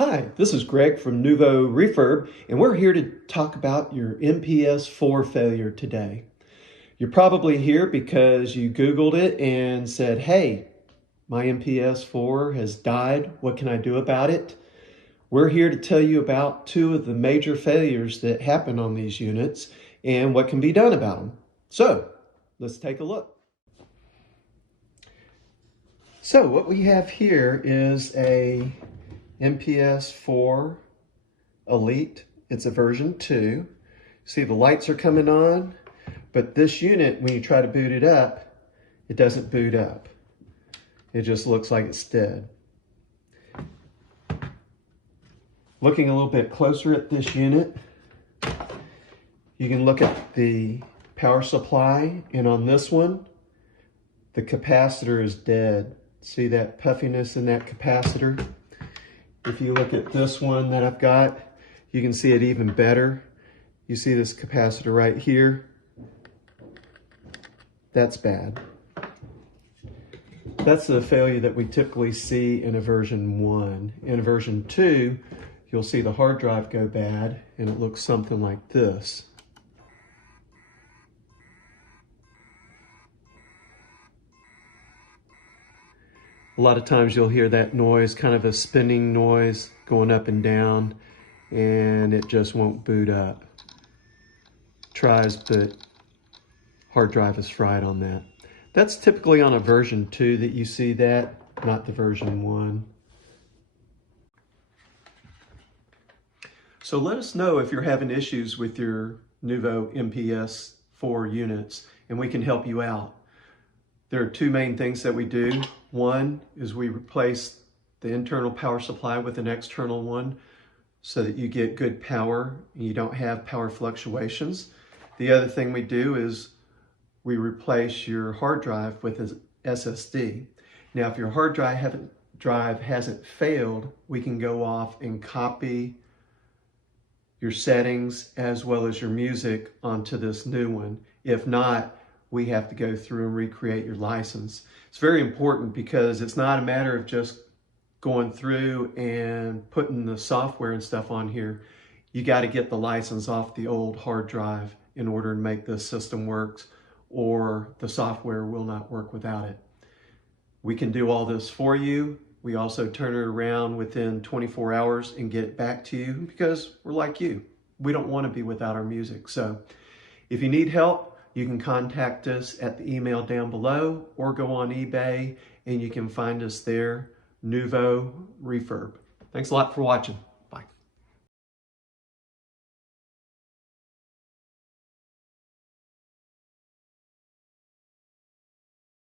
Hi, this is Greg from Nuvo Refurb, and we're here to talk about your MPS4 failure today. You're probably here because you Googled it and said, hey, my MPS4 has died. What can I do about it? We're here to tell you about two of the major failures that happen on these units and what can be done about them. So, let's take a look. So, what we have here is a MPS4 Elite. It's a version 2. See, the lights are coming on, but this unit, when you try to boot it up, it doesn't boot up. It just looks like it's dead. Looking a little bit closer at this unit, you can look at the power supply, and on this one, the capacitor is dead. See that puffiness in that capacitor? If you look at this one that I've got, you can see it even better. You see this capacitor right here? That's bad. That's the failure that we typically see in a version 1. In a version 2, you'll see the hard drive go bad, and it looks something like this. A lot of times you'll hear that noise, kind of a spinning noise going up and down, and it just won't boot up. Tries, but hard drive is fried on that. That's typically on a version 2 that you see that, not the version 1. So let us know if you're having issues with your Nuvo MPS4 units, and we can help you out. There are two main things that we do. One is we replace the internal power supply with an external one so that you get good power and you don't have power fluctuations. The other thing we do is we replace your hard drive with an SSD. Now, if your hard drive hasn't failed, we can go off and copy your settings as well as your music onto this new one. If not, we have to go through and recreate your license. It's very important because it's not a matter of just going through and putting the software and stuff on here. You got to get the license off the old hard drive in order to make this system work, or the software will not work without it. We can do all this for you. We also turn it around within 24 hours and get it back to you because we're like you. We don't want to be without our music. So if you need help, you can contact us at the email down below or go on eBay and you can find us there, Nuvo Refurb. Thanks a lot for watching.